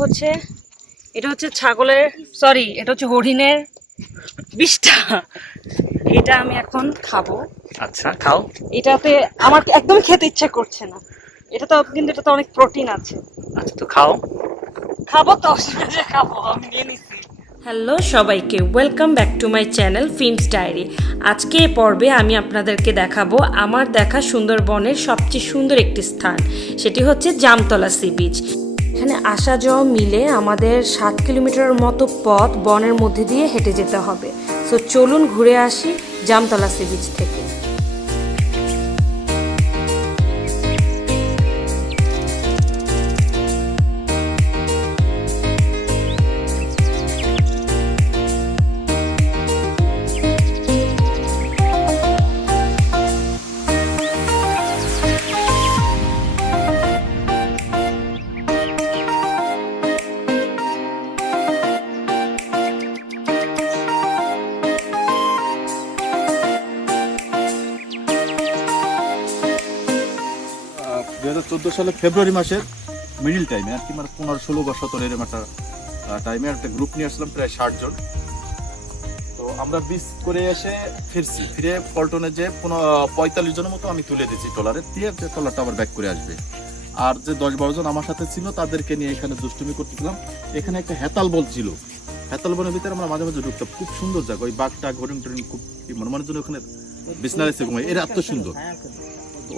হচ্ছে এটা হচ্ছে ছাগলের সরি এটা হচ্ছে হরিণের বিষটা। এটা আমি এখন খাবো। আচ্ছা খাও। এটাতে আমার একদম খেতে ইচ্ছে করছে না। এটা তো কিন্তু এটাতে অনেক প্রোটিন আছে। আচ্ছা তো খাও। খাবো তো খাবো আমি নিয়ে নিচ্ছি। হ্যালো সবাইকে, welcome back to my channel films diary. আজকে এই পর্বে আমি আপনাদেরকে দেখাবো আমার দেখা সুন্দরবনের সবচেয়ে সুন্দর একটি স্থান, সেটি হচ্ছে জামতলা সি বিচ। এখানে আসা যাওয়া মিলে আমাদের 7 কিলোমিটারের মতো পথ বনের মধ্যে দিয়ে হেঁটে যেতে হবে। সো চলুন ঘুরে আসি জামতলা সি বিচ থেকে। সালে ফেব্রুয়ারি মাসের মিডিল টাইমে আর কি, মানে 15-16 বা 17 এরকম একটা টাইমে একটা গ্রুপ নিয়ে আসলাম, প্রায় 60 জন। তো আমরা বিচ করে এসে ফিরে পল্টনে যে 45 জনের মতো আমি তুলে দিয়েছি ট্রলারে দিয়ে, যে ট্রলারটা আবার ব্যাক করে আসবে। আর যে 10-12 জন আমার সাথে ছিল তাদেরকে নিয়ে এখানে দুষ্টুমি করতেছিলাম। এখানে একটা হেতাল বল ছিল, হেতাল বনের ভিতরে আমরা মাঝে মাঝে ঢুকতাম। খুব সুন্দর জায়গা, ওই বাঘটা হরিণ টরিণ খুব মনের জন্য ওখানে বিছনা রেখে ঘুমাই, এরা এত সুন্দর।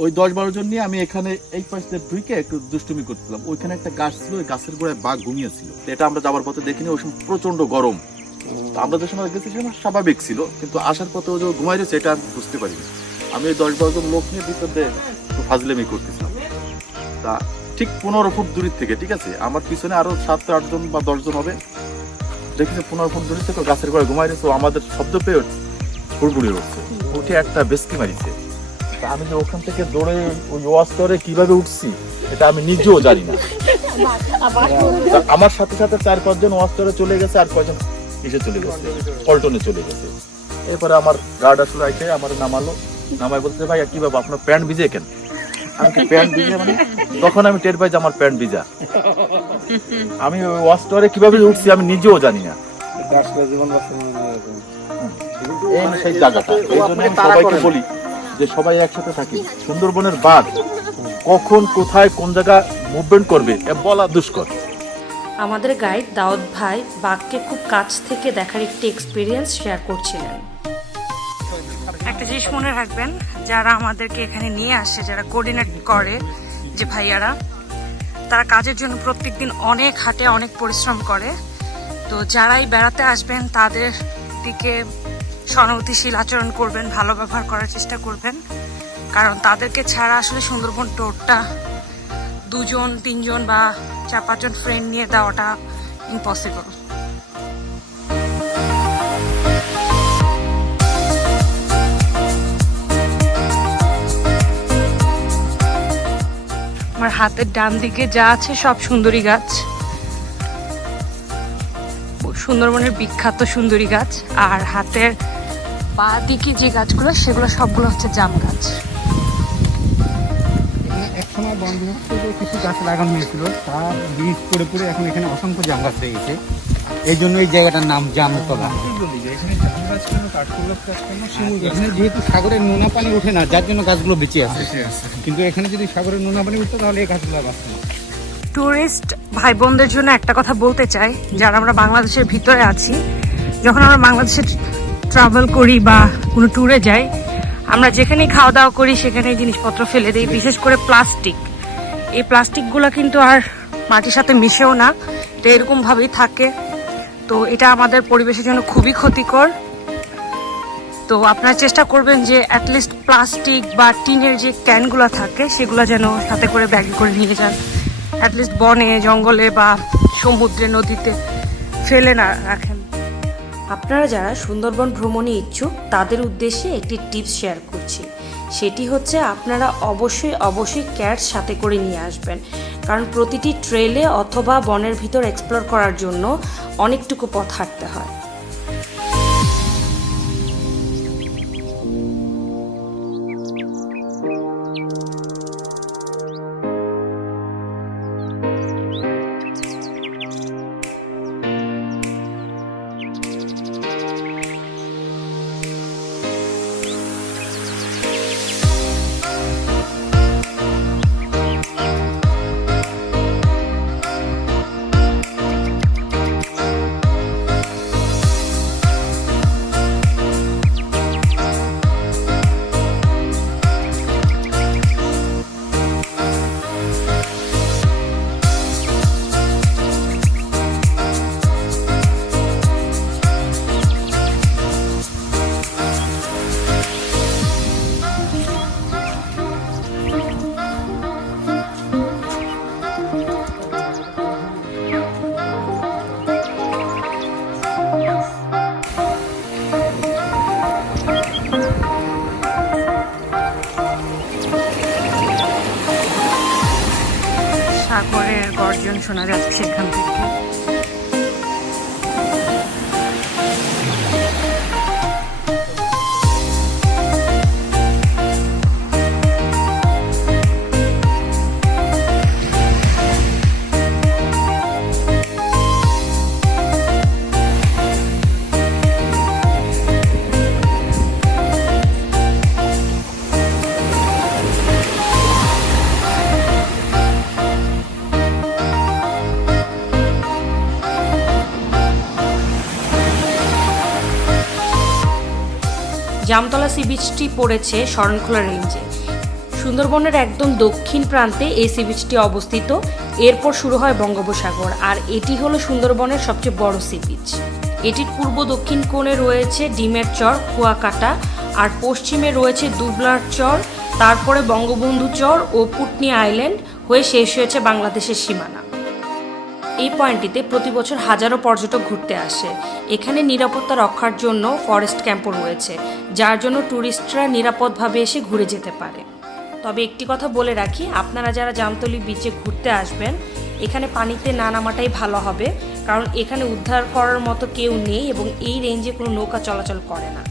ওই 10-12 জন নিয়ে আমি এখানে এই পাশে ঢুকে একটু দুষ্টুমি করছিলাম। ওইখানে একটা গাছ ছিল, ওই গাছের গোড়ায় বাঘ ঘুমিয়েছিল। এটা আমরা যাবার পথে দেখিনি, ওই সময় প্রচন্ড গরম। তো আমরা যে সময় গেছি সেটা স্বাভাবিক ছিল, কিন্তু আসার পথে ও যে ঘুমাই রয়েছে এটা আমি বুঝতে পারিনি। আমি ওই 10-12 জন লোক নিয়ে ভিতর দিয়ে ফাজলেমি করতেছিলাম। তা ঠিক 15 ফুট দূরের থেকে, ঠিক আছে, আমার পিছনে আরো 7-8 জন বা 10 জন হবে, দেখেছি 15 ফুট দূরের থেকে গাছের গোড়ায় ঘুমাই রয়েছে। আমাদের শব্দ পেয়ে হুড়গুড়িয়ে উঠছে, উঠে একটা বেস্তি মারিছে। আমি যে ওখান থেকে দৌড়ে ওই ওয়াশ করে কিভাবে উঠছি এটা আমি নিজেও জানি না। আমার সাথে সাথে 4-5 জন ওয়াশ করে চলে গেছে, আর কয়জন এসে চলে গেছে, পল্টনে চলে গেছে। এরপরে আমার গার্ড আসলে আইসে আমার নামালো, নামায় বলতে ভাই কি বাবা আপনার প্যান্ট ভিজে কেন? আমি কি প্যান্ট ভিজে মানে? তখন আমি টের পাই যে আমার প্যান্ট ভিজা। আমি ওই ওয়াশ করে কিভাবে উঠছি আমি নিজেও জানি না। এই সেই জায়গাটা, এই জন্য আমি সবাইকে বলি যে সবাই একসাথে থাকি। সুন্দরবনের বাঘ কখন কোথায় কোন জায়গা মুভমেন্ট করবে বলা দুষ্কর। আমাদের গাইড দাউদ ভাই বাঘকে খুব কাছ থেকে দেখার একটি এক্সপিরিয়েন্স শেয়ার করছিলেন। একটা জিনিস মনে রাখবেন, যারা আমাদেরকে এখানে নিয়ে আসে, যারা কোঅর্ডিনেট করে যে ভাইয়ারা, তারা কাজের জন্য প্রত্যেকদিন অনেক হাঁটে, অনেক পরিশ্রম করে। তো যারাই বেড়াতে আসবেন তাদের দিকে সহানুভূতিশীল আচরণ করবেন, ভালো ব্যবহার করার চেষ্টা করবেন, কারণ তাদেরকে ছাড়া আসলে সুন্দরবন ট্যুরটা 2-3 জন বা 4-5 জন ফ্রেন্ড নিয়ে দেওয়াটা ইম্পসিবল। আমার হাতের ডান দিকে যা আছে সব সুন্দরী গাছ, সুন্দরবনের বিখ্যাত সুন্দরী গাছ। আর হাতের বাঁ দিকে যে গাছগুলো সেগুলো সবগুলো হচ্ছে জাম গাছ। একসময় বন বিভাগ থেকে কিছু গাছ লাগানো হয়েছিল, তার বীজ পড়ে পড়ে এখন এখানে অসংখ্য জাম গাছ হয়ে গেছে। এই জন্য এই জায়গাটার নাম জামতলা। এখানে যেহেতু সাগরের নোনা পানি ওঠে না, যার জন্য গাছগুলো বেঁচে আছে। কিন্তু এখানে যদি সাগরের নোনা পানি উঠতো তাহলে এই গাছগুলো বাঁচত না। টুরিস্ট ভাই বোনদের জন্য একটা কথা বলতে চাই, যারা আমরা বাংলাদেশের ভিতরে আছি, যখন আমরা বাংলাদেশে ট্রাভেল করি বা কোনো ট্যুরে যাই, আমরা যেখানেই খাওয়া দাওয়া করি সেখানেই জিনিসপত্র ফেলে দিই, বিশেষ করে প্লাস্টিক। এই প্লাস্টিকগুলো কিন্তু আর মাটির সাথে মিশেও না, এটা এরকমভাবেই থাকে। তো এটা আমাদের পরিবেশের জন্য খুবই ক্ষতিকর। তো আপনারা চেষ্টা করবেন যে অ্যাটলিস্ট প্লাস্টিক বা টিনের যে ক্যানগুলো থাকে সেগুলো যেন সাথে করে ব্যাগে করে নিয়ে যান। অ্যাটলিস্ট বনে, জঙ্গলে বা সমুদ্রে, নদীতে ফেলে না রাখেন। আপনারা যারা সুন্দরবন ভ্রমণে ইচ্ছুক তাদের উদ্দেশ্যে একটি টিপস শেয়ার করছি। সেটি হচ্ছে আপনারা অবশ্যই ক্যাটস সাথে করে নিয়ে আসবেন, কারণ প্রতিটি ট্রেলে অথবা বনের ভিতর এক্সপ্লোর করার জন্য অনেকটুকু পথ হাঁটতে হয়। গান শোনা যাচ্ছে এখান থেকে। জামতলা সি বিচটি পড়েছে শরণখোলা রেঞ্জে। সুন্দরবনের একদম দক্ষিণ প্রান্তে এই সি বিচটি অবস্থিত। এরপর শুরু হয় বঙ্গোপসাগর, আর এটি হলো সুন্দরবনের সবচেয়ে বড় সি বিচ। এটির পূর্ব দক্ষিণ কোণে রয়েছে ডিমের চর, কুয়াকাটা, আর পশ্চিমে রয়েছে দুবলার চর, তারপরে বঙ্গবন্ধু চর ও পুটনি আইল্যান্ড হয়ে শেষ হয়েছে বাংলাদেশের সীমানা। এই পয়েন্টটিতে প্রতি বছর হাজারো পর্যটক ঘুরতে আসে। এখানে নিরাপত্তা রক্ষার জন্য ফরেস্ট ক্যাম্পও রয়েছে, যার জন্য ট্যুরিস্টরা নিরাপদভাবে এসে ঘুরে যেতে পারে। তবে একটি কথা বলে রাখি, আপনারা যারা জামতলী বিচে ঘুরতে আসবেন, এখানে পানিতে না নামাটাই ভালো হবে, কারণ এখানে উদ্ধার করার মতো কেউ নেই এবং এই রেঞ্জে কোনো নৌকা চলাচল করে না।